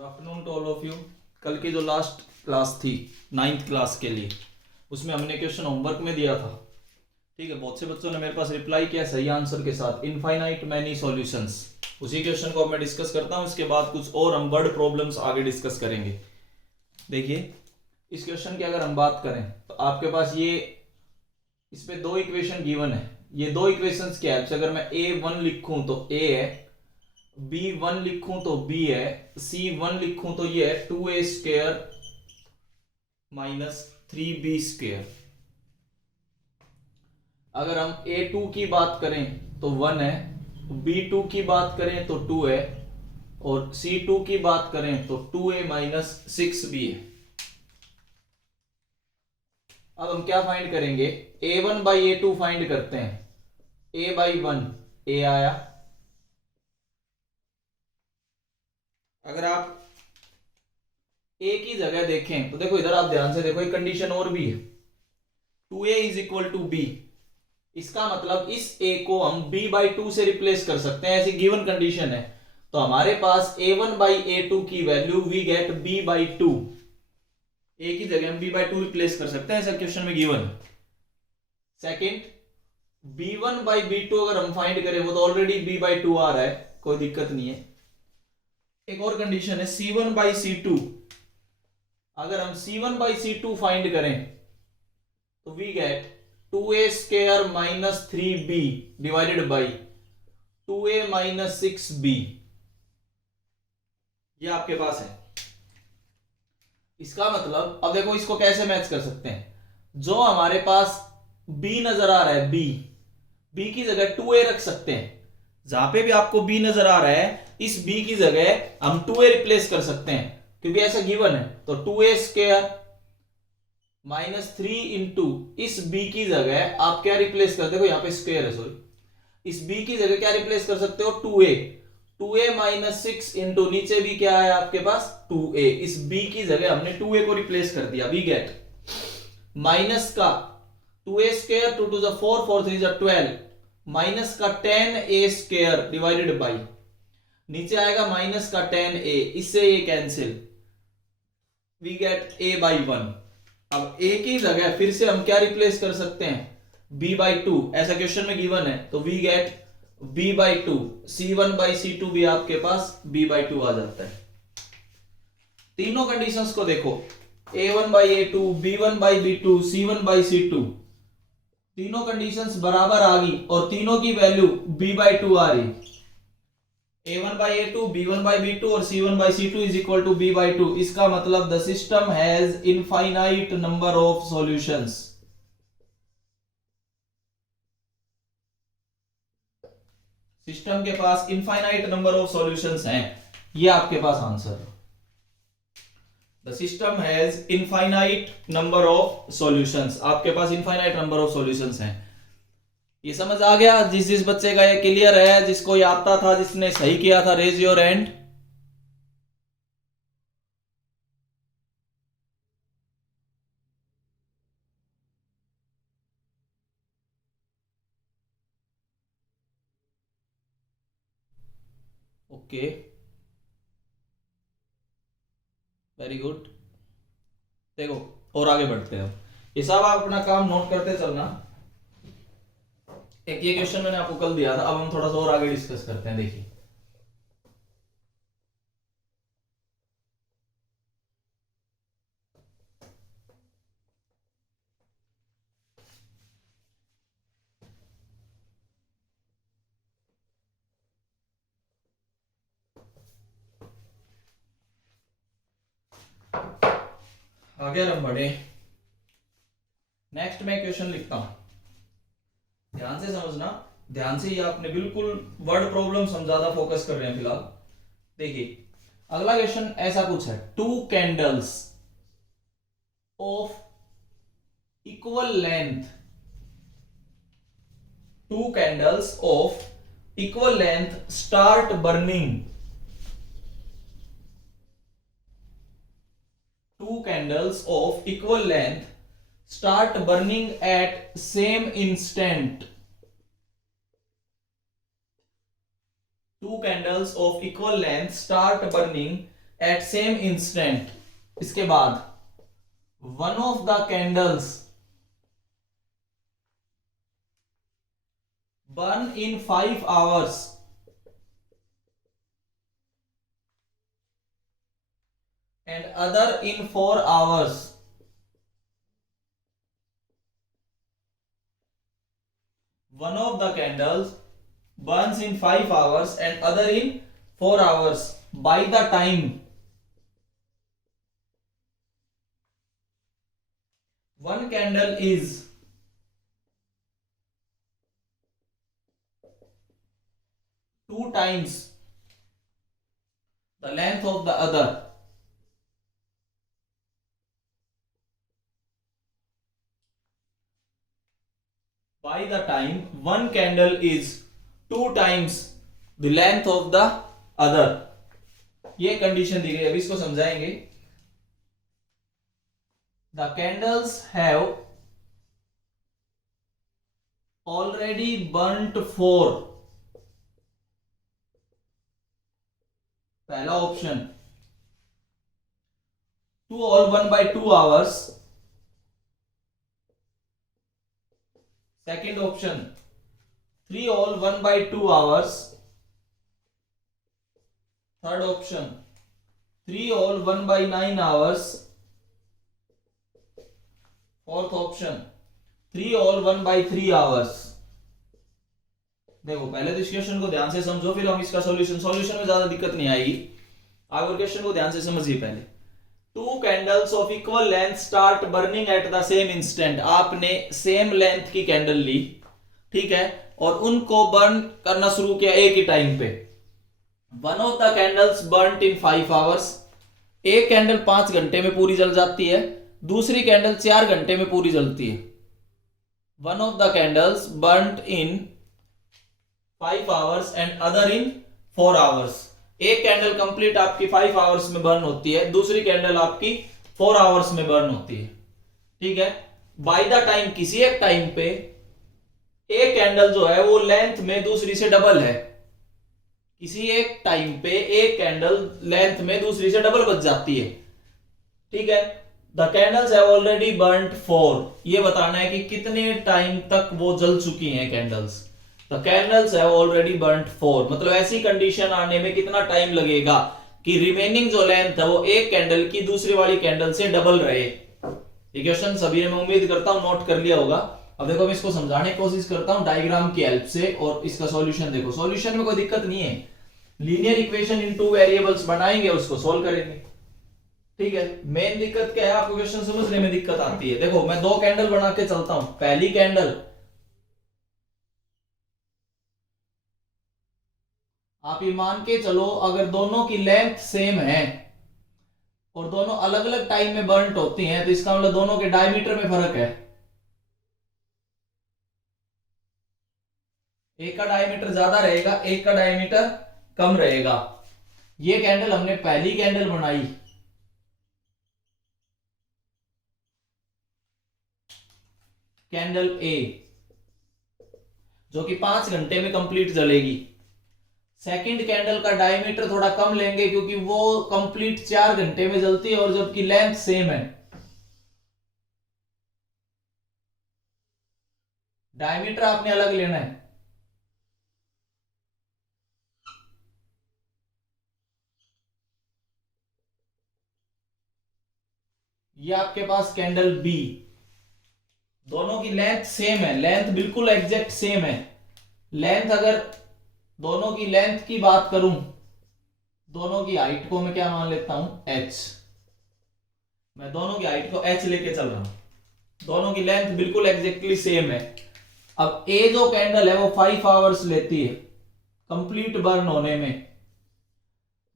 Good afternoon to all of you. कल की जो लास्ट क्लास थी 9th क्लास के लिए, उसमें हमने क्वेश्चन होमवर्क में दिया था। ठीक है, बहुत से बच्चों ने मेरे पास रिप्लाई किया सही आंसर के साथ, इनफाइनाइट मैनी सॉल्यूशंस। उसी क्वेश्चन को अब मैं डिस्कस करता हूं, इसके बाद कुछ और हम वर्ड प्रॉब्लम्स आगे डिस्कस करेंगे। देखिए, इस क्वेश्चन की अगर हम बात करें तो आपके पास ये इस पे दो इक्वेशन गिवन है। ये दो इक्वेशंस क्या है? अगर मैं a1 लिखूं तो a है, b1 लिखूं तो b है, c1 लिखूं तो ये है 2a square minus 3b square. अगर हम a2 की बात करें तो 1 है, b2 की बात करें तो 2 है, और c2 की बात करें तो 2a माइनस 6b है। अब हम क्या फाइंड करेंगे? a1 बाई a2 फाइंड करते हैं। a बाई 1 a आया। अगर आप a की जगह देखें तो देखो, इधर आप ध्यान से देखो, एक कंडीशन और भी है, 2a is equal to b। इसका मतलब इस a को हम b बाई 2 से रिप्लेस कर सकते हैं, ऐसी गिवन कंडीशन है। तो हमारे पास a1 बाई a2 की value we get b by 2। a की जगह हम b बाई 2 रिप्लेस कर सकते हैं, ऐसा क्वेश्चन में गिवन है। सेकेंड, b1 बाई b2 अगर हम फाइंड करें, वो तो ऑलरेडी b बाई 2 आ रहा है, कोई दिक्कत नहीं है। एक और कंडीशन है c1 बाई c2। अगर हम c1 बाई c2 फाइंड करें तो we get 2a square minus 3b divided by 2a minus 6b। ये आपके पास है। इसका मतलब अब देखो, इसको कैसे मैच कर सकते हैं? जो हमारे पास b नजर आ रहा है, b की जगह 2a रख सकते हैं। जहां पे भी आपको b नजर आ रहा है, इस b की जगह हम 2a रिप्लेस कर सकते हैं, क्योंकि ऐसा गिवन है। तो 2a स्क्वायर माइनस 3 इंटू इस b की जगह आप क्या रिप्लेस कर, देखो यहां पे स्क्वायर है, सॉरी, इस b की जगह क्या रिप्लेस कर सकते हो? 2a माइनस 6 इंटू नीचे भी क्या है आपके पास? 2a। इस b की जगह हमने 2a को रिप्लेस कर दिया। वी गेट माइनस का 2a स्क्वायर, 2 टू 4, 4 3 12, माइनस का 10a स्क्वायर डिवाइडेड बाई, नीचे आएगा माइनस का 10a, इससे ये cancel, we get a by 1। अब a की जगह फिर से हम क्या रिप्लेस कर सकते हैं? b बाई 2, ऐसा क्वेश्चन में गिवन है। तो we get b by 2, c1 by c2 भी आपके पास b बाई 2 आ जाता है। तीनों कंडीशंस को देखो, a1 by a2, b1 by b2, c1 by c2, तीनों कंडीशंस बराबर आ गई और तीनों की वैल्यू b बाई 2 आ रही। a1 by a2, b1 by b2 और c1 by c2 is equal to b by 2। इसका मतलब the system has infinite number of solutions. System के पास इनफाइनाइट नंबर ऑफ सॉल्यूशंस हैं, ये आपके पास आंसर है। The system has infinite number of solutions, आपके पास इनफाइनाइट नंबर ऑफ सॉल्यूशंस हैं। ये समझ आ गया? जिस बच्चे का ये क्लियर है, जिसको ये आता था, जिसने सही किया था, raise your hand. Okay, very good. देखो, और आगे बढ़ते हैं। ये सब आप अपना काम नोट करते चलना। एक ये क्वेश्चन मैंने आपको कल दिया था, अब हम थोड़ा सा और आगे डिस्कस करते हैं। देखिए, आगे हम बढ़े। नेक्स्ट मैं क्वेश्चन लिखता हूं, ध्यान से समझना, ध्यान से। ये आपने बिल्कुल वर्ड प्रॉब्लम्स हम ज्यादा फोकस कर रहे हैं फिलहाल। देखिए, अगला क्वेश्चन ऐसा कुछ है, two candles of equal length, two candles of equal length start burning, two candles of equal length start burning at same instant. Two candles of equal length start burning at same instant, इसके बाद one of the candles burn in 5 hours and other in 4 hours. One of the candles burns in 5 hours and other in 4 hours. By the time one candle is 2 times the length of the other, by the time one candle is 2 times the length of the other, ये condition दी गई। अभी इसको समझाएंगे। The candles have already burnt for, पहला option 2 all 1/2 hours, second option 3 all 1/2 hours, third option 3 all 1/9 hours, fourth option 3 all 1/3 hours। देखो पहले तो इस क्वेश्चन को ध्यान से समझो, फिर हम इसका सॉल्यूशन में ज्यादा दिक्कत नहीं आएगी। आप क्वेश्चन को ध्यान से समझिए। पहले 2 candles of equal length start burning at the same instant, आपने सेम लेंथ की कैंडल ली, ठीक है, और उनको बर्न करना शुरू किया एक ही टाइम पे। One of the candles burn in 5 hours, एक कैंडल 5 घंटे में पूरी जल जाती है, दूसरी कैंडल 4 घंटे में पूरी जलती है। One of the candles burn in 5 hours and other in 4 hours, एक कैंडल कंप्लीट आपकी 5 hours में बर्न होती है, दूसरी कैंडल आपकी 4 hours में बर्न होती है, ठीक है। बाय द टाइम, किसी एक टाइम पे एक कैंडल जो है वो लेंथ में दूसरी से डबल है, किसी एक टाइम पे एक कैंडल लेंथ में दूसरी से डबल बच जाती है, ठीक है। The candles have already burned for, ये बताना है कि कितने टाइम तक वो जल चुकी हैं candles. The candles have already burned for, मतलब ऐसी कंडीशन आने में कितना टाइम लगेगा कि रिमेनिंग जो लेंथ है वो एक कैंडल की दूसरी वाली कैंडल से डबल रहे। ये क्वेश्चन सभी ने, मैं उम्मीद करता हूं, नोट कर लिया होगा। अब देखो मैं इसको समझाने की कोशिश करता हूं डायग्राम की हेल्प से, और इसका सॉल्यूशन देखो। सॉल्यूशन में कोई दिक्कत नहीं है, लीनियर इक्वेशन इन 2 वेरिएबल्स बनाएंगे, उसको सोल्व करेंगे, ठीक है। मेन दिक्कत क्या है, आपको क्वेश्चन समझने में दिक्कत आती है। देखो मैं 2 कैंडल बना के चलता हूं। पहली कैंडल आप ये मान के चलो, अगर दोनों की लेंथ सेम है और दोनों अलग अलग टाइम में बर्न्ट होती हैं, तो इसका मतलब दोनों के डायमीटर में फर्क है। एक का डायमीटर ज्यादा रहेगा, एक का डायमीटर कम रहेगा। ये कैंडल हमने पहली कैंडल बनाई, कैंडल ए, जो कि 5 घंटे में कंप्लीट जलेगी। सेकंड कैंडल का डायमीटर थोड़ा कम लेंगे क्योंकि वो कंप्लीट 4 घंटे में जलती है, और जबकि लेंथ सेम है। डायमीटर आपने अलग लेना है। ये आपके पास कैंडल बी, दोनों की लेंथ सेम है, लेंथ बिल्कुल एग्जैक्ट सेम है। लेंथ, अगर दोनों की लेंथ की बात करूं, दोनों की हाइट को मैं क्या मान लेता हूं, h। मैं दोनों की हाइट को h लेके चल रहा हूं। दोनों की लेंथ बिल्कुल एग्जैक्टली सेम है। अब ए जो कैंडल है वो 5 hours लेती है कंप्लीट बर्न होने में,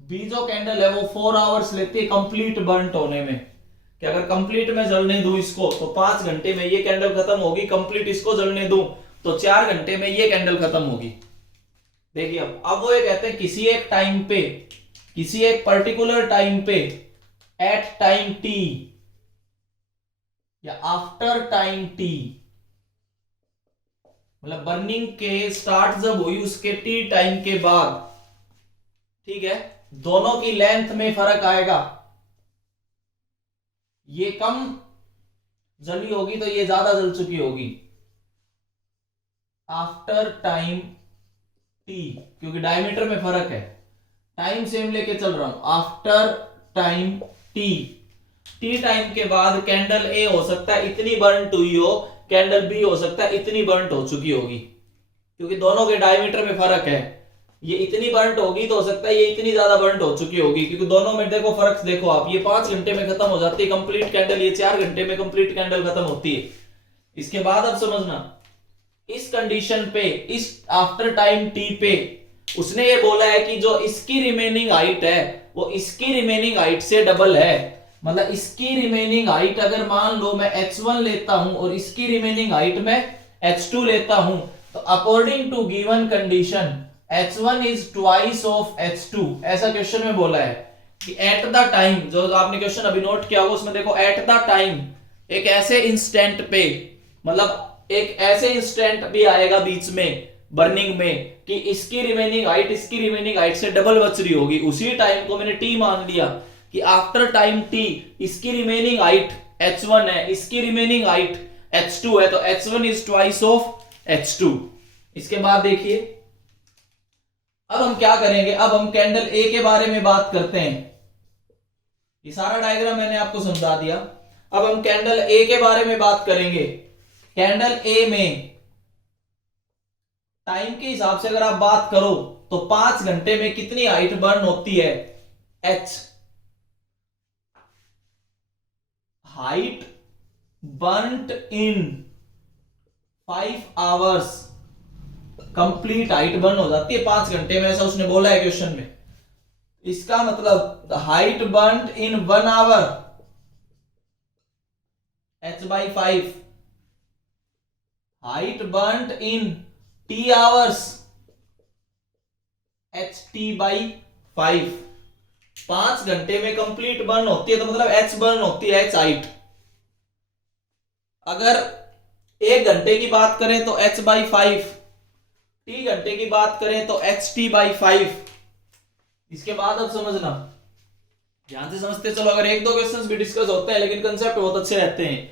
बी जो कैंडल है वो 4 hours लेती है कंप्लीट बर्न होने में। कि अगर कंप्लीट में जलने दूं इसको तो 5 घंटे में ये कैंडल खत्म होगी, कंप्लीट इसको जलने दूं तो 4 घंटे में ये कैंडल खत्म होगी। देखिए अब वो ये कहते हैं किसी एक टाइम पे, किसी एक पर्टिकुलर टाइम पे, एट टाइम टी या आफ्टर टाइम टी, मतलब बर्निंग के स्टार्ट जब हुई उसके टी टाइम के बाद, ठीक है, दोनों की लेंथ में फर्क आएगा, ये कम जली होगी तो ये ज्यादा जल चुकी होगी। आफ्टर टाइम टी, क्योंकि डायमीटर में फर्क है, टाइम सेम लेके चल रहा हूं। After time T, T time के बाद कैंडल ए हो सकता है इतनी बर्न्ट हुई हो, कैंडल बी हो सकता है इतनी बर्न्ट हो चुकी होगी, क्योंकि दोनों के डायमीटर में फर्क है। ये इतनी बर्न्ट होगी तो हो सकता है ये इतनी ज्यादा बर्न्ट हो चुकी होगी, क्योंकि दोनों में देखो फर्क देखो आप, ये 5 घंटे में खत्म हो जाती है कंप्लीट कैंडल, ये 4 घंटे में कंप्लीट कैंडल खत्म होती है। इसके बाद अब समझना, इस कंडीशन पे, इस आफ्टर टाइम टी पे उसने ये बोला है कि जो इसकी रिमेनिंग हाइट है वो इसकी रिमेनिंग हाइट से डबल है। मतलब इसकी रिमेनिंग हाइट अगर मान लो मैं h1 लेता हूं और इसकी रिमेनिंग हाइट में h2 लेता हूं, तो according to given condition h1 is twice of h2। ऐसा क्वेश्चन में बोला है कि एट द टाइम, जो आपने क्वेश्चन अभी नोट किया होगा उसमें देखो एट द टाइम, एक ऐसे इंस्टेंट पे, मतलब एक ऐसे इंस्टेंट भी आएगा बीच में बर्निंग में कि इसकी रिमेनिंग हाइट इसकी रिमेनिंग हाइट से डबल बच रही होगी। उसी टाइम को मैंने टी मान लिया कि आफ्टर टाइम टी इसकी रिमेनिंग हाइट h1 है, इसकी रिमेनिंग हाइट h2 है, तो h1 is twice of h2। इसके बाद देखिए अब हम क्या करेंगे, अब हम कैंडल ए के बारे में बात करते हैं। ये सारा डायग्राम मैंने आपको समझा दिया। अब हम कैंडल ए के बारे में बात करेंगे। कैंडल ए में टाइम के हिसाब से अगर आप बात करो तो 5 घंटे में कितनी हाइट बर्न होती है, h। हाइट बर्न्ट इन 5 आवर्स, कंप्लीट हाइट बर्न हो जाती है 5 घंटे में, ऐसा उसने बोला है क्वेश्चन में। इसका मतलब height burnt in 1 hour h/5, height burnt in t hours ht/5। 5 घंटे में कंप्लीट बर्न होती है तो मतलब h बर्न होती है, h हाइट। अगर 1 घंटे की बात करें तो h/5, t घंटे की बात करें तो ht/5। इसके बाद अब समझना, ध्यान से समझते चलो, अगर 1-2 क्वेश्चंस भी डिस्कस होते हैं लेकिन कंसेप्ट बहुत अच्छे रहते हैं।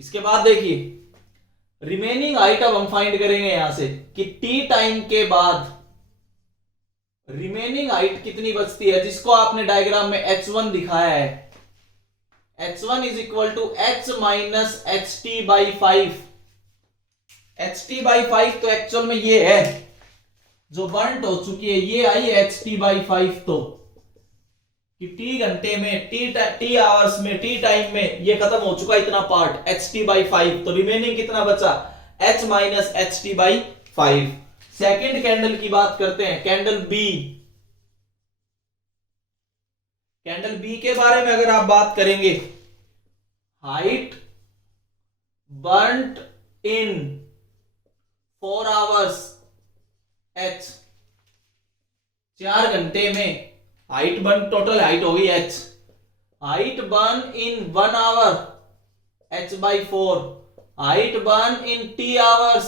इसके बाद देखिए रिमेनिंग हाइट अब हम फाइंड करेंगे यहां से कि टी टाइम के बाद रिमेनिंग हाइट कितनी बचती है, जिसको आपने डायग्राम में h1 दिखाया है। h1 is equal to h minus ht/5। ht/5 तो एक्चुअल में ये है जो बर्न्ट हो चुकी है, ये आई ht/5, तो कि टी घंटे में, टी आवर्स में, टी टाइम में ये खत्म हो चुका इतना पार्ट ht/5, तो रिमेनिंग कितना बचा, h minus ht/5। Second candle की बात करते हैं, कैंडल बी। कैंडल बी के बारे में अगर आप बात करेंगे, height burnt in 4 hours h, 4 घंटे में हाइट बर्न, टोटल हाइट होगी h। Height burn in 1 hour h/4, height burn in t hours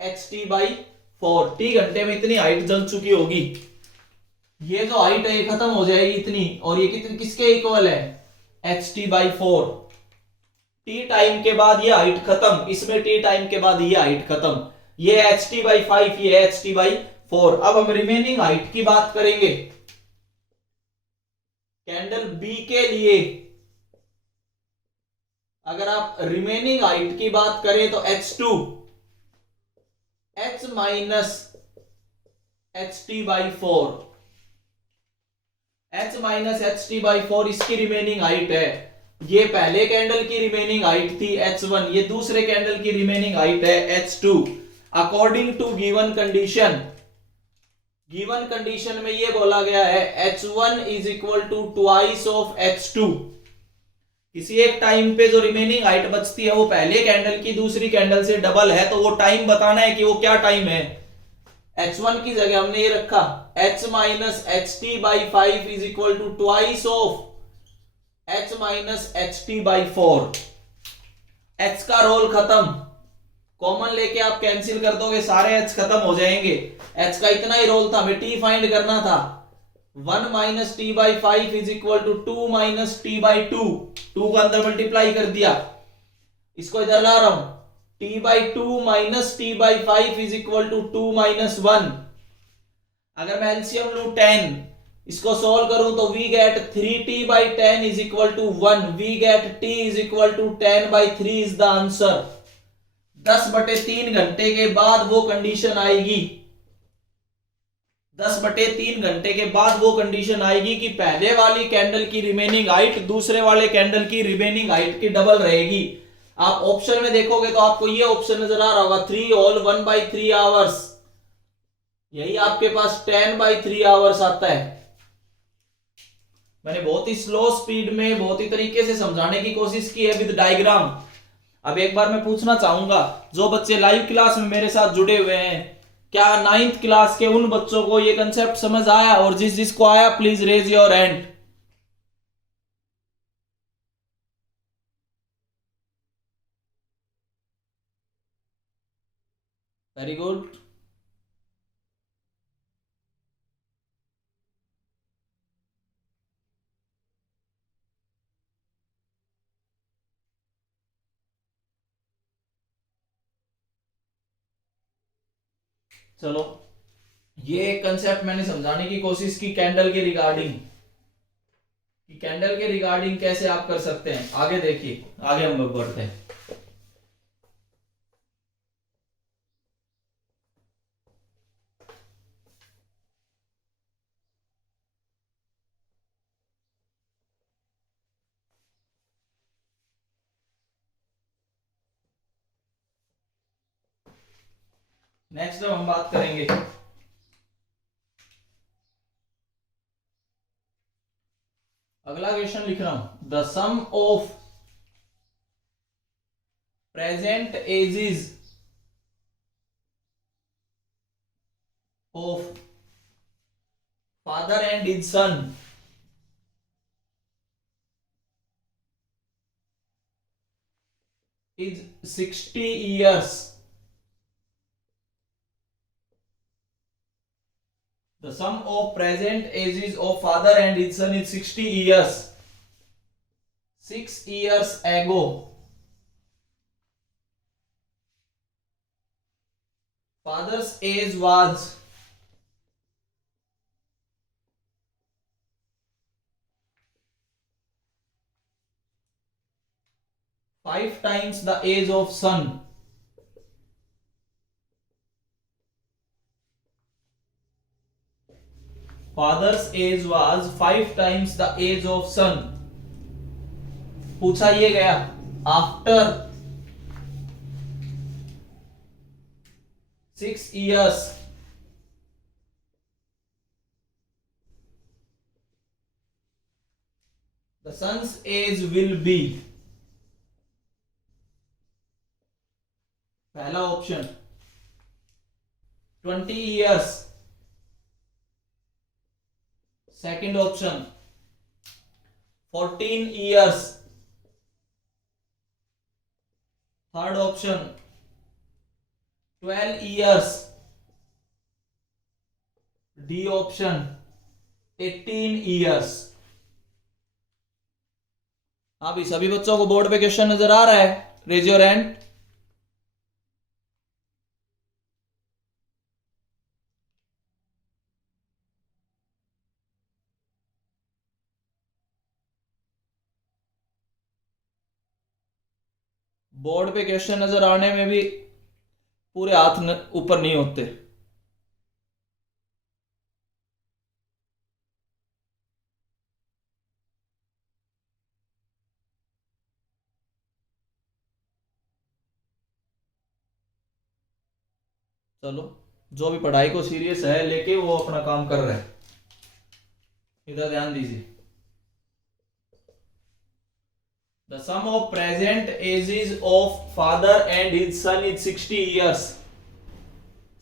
ht/4। t घंटे में इतनी हाइट जल चुकी होगी, ये जो हाइट है ये खत्म हो जाएगी इतनी, और ये कितनी किसके इक्वल है, ht/4। t टाइम के बाद ये हाइट खत्म, इसमें t टाइम के बाद ये हाइट खत्म, ये ht/5, ये ht/4। अब हम रिमेनिंग हाइट की बात करेंगे कैंडल बी के लिए। अगर आप रिमेनिंग हाइट की बात करें तो h2, h minus ht/4, h minus ht/4 इसकी रिमेनिंग हाइट है। ये पहले कैंडल की रिमेनिंग हाइट थी h1, ये दूसरे कैंडल की रिमेनिंग हाइट है h2। According to given condition, given condition में ये बोला गया है h1 is equal to twice of h2। किसी एक टाइम पे जो रिमेनिंग हाइट बचती है वो पहले कैंडल की दूसरी कैंडल से डबल है, तो वो टाइम बताना है कि वो क्या टाइम है। h1 की जगह हमने ये रखा h minus ht/5 is equal to twice of h minus ht/4। h का रोल खत्म, कॉमन लेके आप कैंसिल कर दोगे, सारे h खत्म हो जाएंगे। h का इतना ही रोल था, हमें t फाइंड करना था, 1 minus t by 5 is equal to 2 minus t by 2, 2 को अंदर मल्टीप्लाई कर दिया, इसको इधर ला रहा हूं, t by 2 minus t by 5 is equal to 2 minus 1। अगर मैं एलसीएम लू 10, इसको सोल्व करूं तो we get 3t by 10 is equal to 1, we get t is equal to 10 by 3 is the answer. 10/3 घंटे के बाद वो कंडीशन आएगी, 10/3 घंटे के बाद वो कंडीशन आएगी कि पहले वाली कैंडल की रिमेनिंग हाइट दूसरे वाले कैंडल की रिमेनिंग हाइट की डबल रहेगी। आप ऑप्शन में देखोगे तो आपको ये ऑप्शन नजर आ रहा होगा 3 ऑल 1/3 आवर्स, यही आपके पास 10/3 आवर्स आता है। मैंने बहुत ही स्लो स्पीड में बहुत ही तरीके से समझाने की कोशिश की है विद डायग्राम। अब एक बार मैं पूछना चाहूंगा, जो बच्चे लाइव क्लास में मेरे साथ जुड़े हुए हैं, क्या 9th क्लास के उन बच्चों को ये कंसेप्ट समझ आया? और जिस जिसको आया please raise your hand. Very good. चलो, ये कंसेप्ट मैंने समझाने की कोशिश की कैंडल के रिगार्डिंग, कि कैंडल के रिगार्डिंग कैसे आप कर सकते हैं। आगे देखिए, आगे हम लोग बढ़ते हैं। नेक्स्ट हम बात करेंगे अगला क्वेश्चन लिख रहा हूं, the sum of present ages of father and his son is 60 years. The sum of present ages of father and his son is 60 years. 6 years ago, father's age was 5 times the age of son. Father's age was 5 times the age of son. पूछा ये गया after 6 years the son's age will be, पहला option 20 years, second option 14 years, third option 12 years, D option 18 years। अभी सभी बच्चों को board पे question नजर आ रहा है? Raise your hand. बोर्ड पे क्वेश्चन नजर आने में भी पूरे हाथ ऊपर नहीं होते। चलो, जो भी पढ़ाई को सीरियस है लेके वो अपना काम कर रहे हैं, इधर ध्यान दीजिए। The sum of present ages of father and his son is 60 years.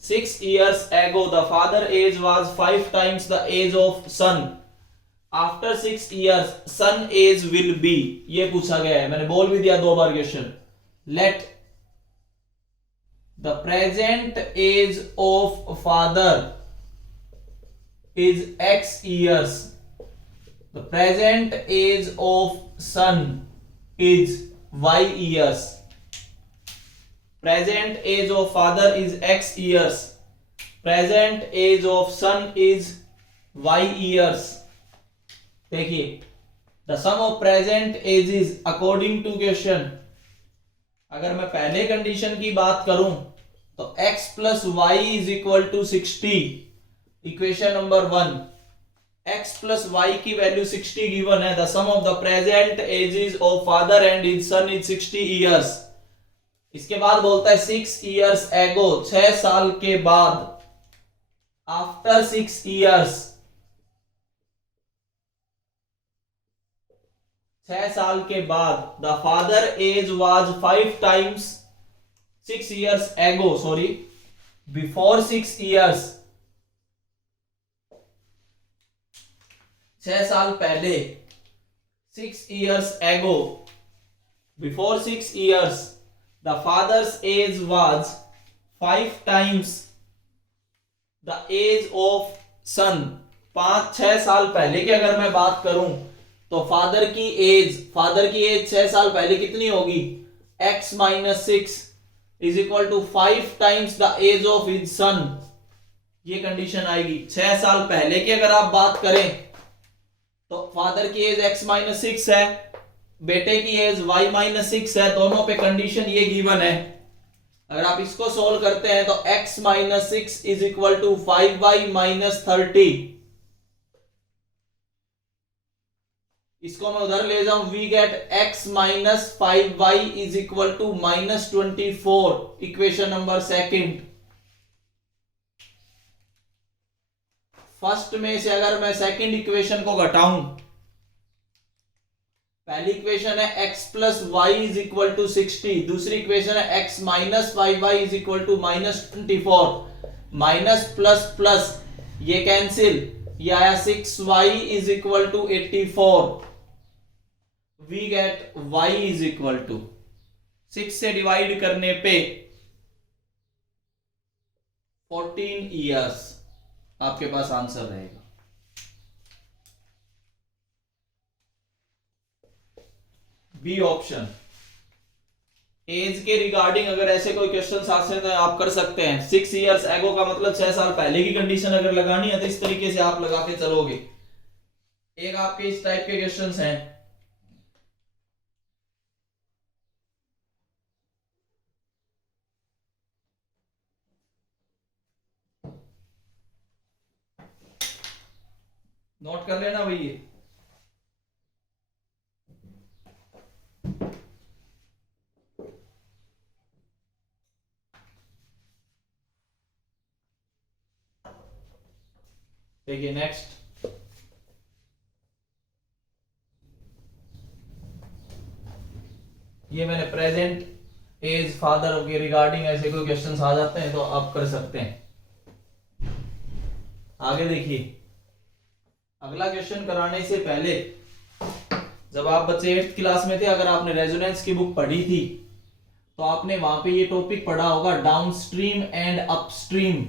6 years ago, the father age was 5 times the age of son. After 6 years, son age will be, ये पूछा गया है, मैंने बोल भी दिया 2 बार question. Let the present age of father is x years, the present age of son is y years, present age of father is x years, present age of son is y years. देखिए, the sum of present ages according to question, अगर मैं पहले condition की बात करूं तो x plus y is equal to 60, equation number 1, x plus y की value 60 given है, the sum of the present ages of father and his son is 60 years. इसके बाद बोलता है 6 इयर्स एगो, 6 साल के बाद, आफ्टर 6 इयर्स, 6 साल के बाद, the father age was 5 times 6 years ago, sorry, before 6 years, 6 साल पहले, 6 years ago, before 6 years, the father's age was 5 times the age of son। 5-6 साल पहले की अगर मैं बात करूं तो फादर की एज 6 साल पहले कितनी होगी, x minus 6 is equal to 5 times the age of his son. ये कंडीशन आएगी। 6 साल पहले की अगर आप बात करें तो फादर की एज x माइनस 6 है, बेटे की एज y माइनस 6 है, दोनों पे कंडीशन ये गिवन है। अगर आप इसको सोल्व करते हैं तो x minus 6 is equal to 5y minus 30। इसको मैं उधर ले जाऊं, we get x minus 5y is equal to minus 24, equation number 2। First में से अगर मैं सेकंड इक्वेशन को घटाऊं, पहली इक्वेशन है x plus y is equal to 60, दूसरी इक्वेशन है x minus 5y is equal to minus 24, minus plus plus ये कैंसिल, ये आया 6y is equal to 84। We get y is equal to 6 से divide करने पे 14 इयर्स आपके पास आंसर रहेगा। B option. एज के रिगार्डिंग अगर ऐसे कोई क्वेश्चन आते हैं तो आप कर सकते हैं। 6 इयर्स एगो का मतलब 6 साल पहले की कंडीशन अगर लगानी है तो इस तरीके से आप लगा के चलोगे। एक आपके इस टाइप के क्वेश्चंस हैं, नोट कर लेना भैया। देखिए नेक्स्ट, ये मैंने प्रेजेंट एज फादर के रिगार्डिंग ऐसे कोई क्वेश्चंस आ जाते हैं तो आप कर सकते हैं। आगे देखिए, अगला क्वेश्चन कराने से पहले जब आप बच्चे 8th क्लास में थे, अगर आपने रेजोनेंस की बुक पढ़ी थी तो आपने वहां पे ये टॉपिक पढ़ा होगा, डाउनस्ट्रीम एंड अपस्ट्रीम।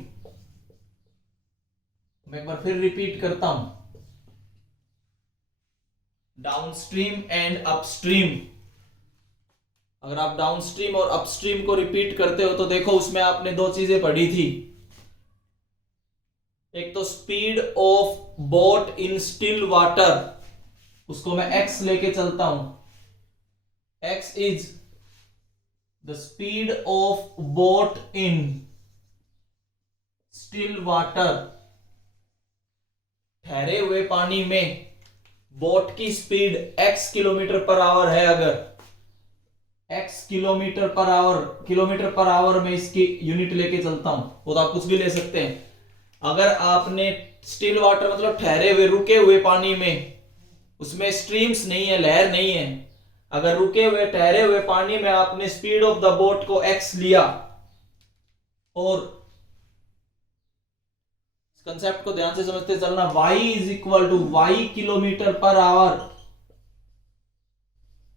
मैं एक बार फिर रिपीट करता हूं, डाउनस्ट्रीम एंड अपस्ट्रीम। अगर आप डाउनस्ट्रीम और अपस्ट्रीम को रिपीट करते हो तो देखो उसमें आपने दो चीजें पढ़ी थी। एक तो speed of boat in still water, उसको मैं x लेके चलता हूं, x is the speed of boat in still water. ठहरे हुए पानी में बोट की speed x kilometre per hour है, अगर x किलोमीटर पर आवर में इसकी यूनिट लेके चलता हूं, वो तो आप कुछ भी ले सकते हैं। अगर आपने स्टिल वाटर मतलब ठहरे हुए रुके हुए पानी में, उसमें स्ट्रीम्स नहीं है, लहर नहीं है, अगर रुके हुए ठहरे हुए पानी में आपने स्पीड ऑफ द बोट को x लिया और कंसेप्ट को ध्यान से समझते चलना, y is equal to y kilometre per hour,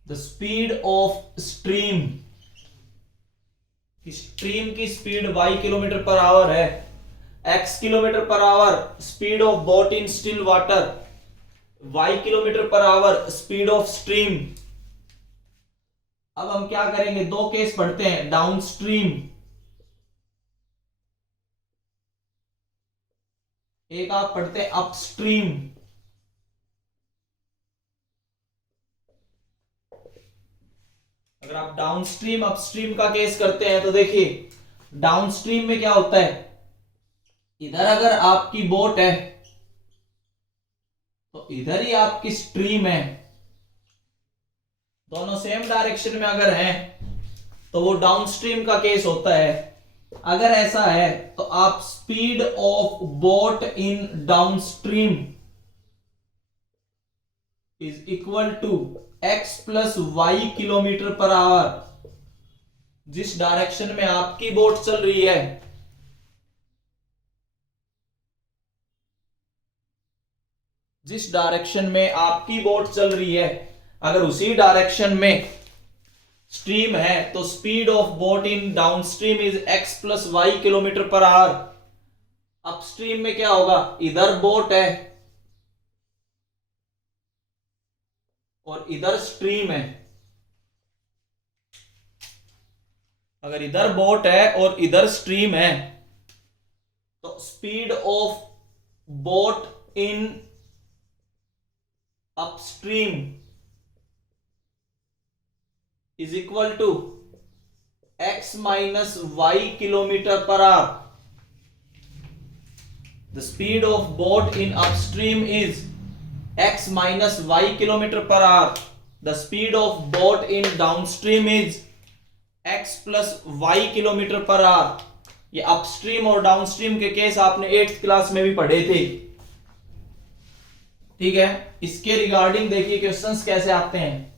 the speed of stream की speed y kilometre per hour है, x kilometre per hour speed of boat in still water, y kilometre per hour speed of stream. अब हम क्या करेंगे, दो case पढ़ते हैं, down stream, एक आप पढ़ते हैं अपस्ट्रीम। अगर आप डाउनस्ट्रीम अपस्ट्रीम का केस करते हैं तो देखिए डाउनस्ट्रीम में क्या होता है, इधर अगर आपकी बोट है तो इधर ही आपकी स्ट्रीम है, दोनों सेम डायरेक्शन में अगर हैं तो वो डाउनस्ट्रीम का केस होता है। अगर ऐसा है तो आप speed of boat in downstream is equal to x plus y kilometre per hour, जिस डायरेक्शन में आपकी बोट चल रही है जिस डायरेक्शन में आपकी बोट चल रही है अगर उसी डायरेक्शन में स्ट्रीम है तो speed of boat in downstream is x plus y kilometre per hour. Upstream में क्या होगा, इधर बोट है और इधर स्ट्रीम है। अगर इधर बोट है और इधर स्ट्रीम है तो speed of boat in upstream is equal to x minus y kilometre per hour. The speed of boat in upstream is x minus y kilometre per hour, the speed of boat in downstream is x plus y kilometre per hour. ये upstream और downstream के case आपने 8th class में भी पढ़े थे, ठीक है। इसके रिगार्डिंग देखिए क्वेश्चंस कैसे आते हैं।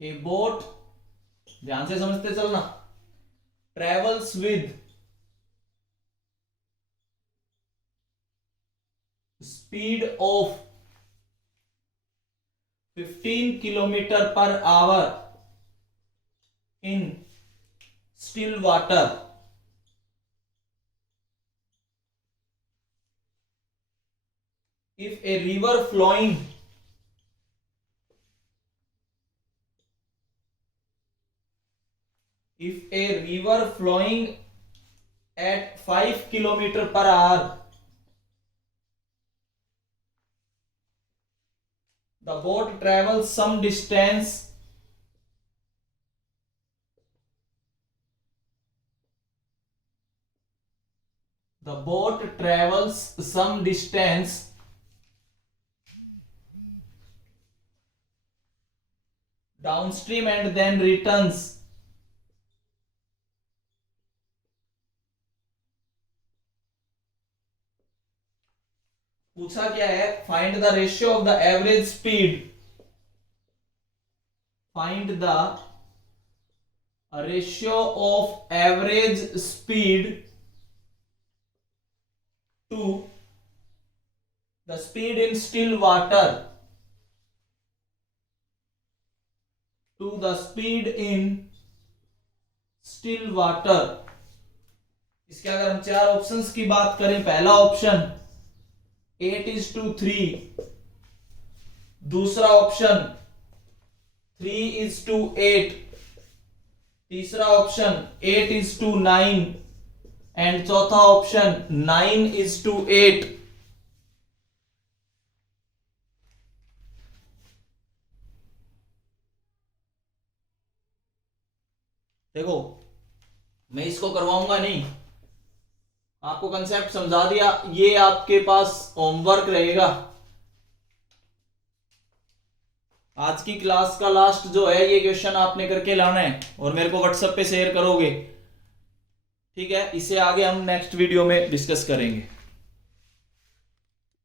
ए बोट, ध्यान से समझते चलना, travels with speed of 15 kilometre per our in still water. If a river flowing at 5 kilometer per hour, the boat travels some distance downstream and then returns पूछा क्या है, find the ratio of the average speed, find the ratio of average speed to the speed in still water to the speed in still water. इसके अगर हम 4 options की बात करें, पहला ऑप्शन 8:3, दूसरा ऑप्शन 3:8, तीसरा ऑप्शन 8:9 एंड चौथा ऑप्शन 9:8। देखो मैं इसको करवाऊंगा नहीं, आपको कंसेप्ट समझा दिया, ये आपके पास होमवर्क रहेगा। आज की क्लास का लास्ट जो है ये क्वेश्चन आपने करके लाना है और मेरे को व्हाट्सएप पे शेयर करोगे, ठीक है। इसे आगे हम नेक्स्ट वीडियो में डिस्कस करेंगे।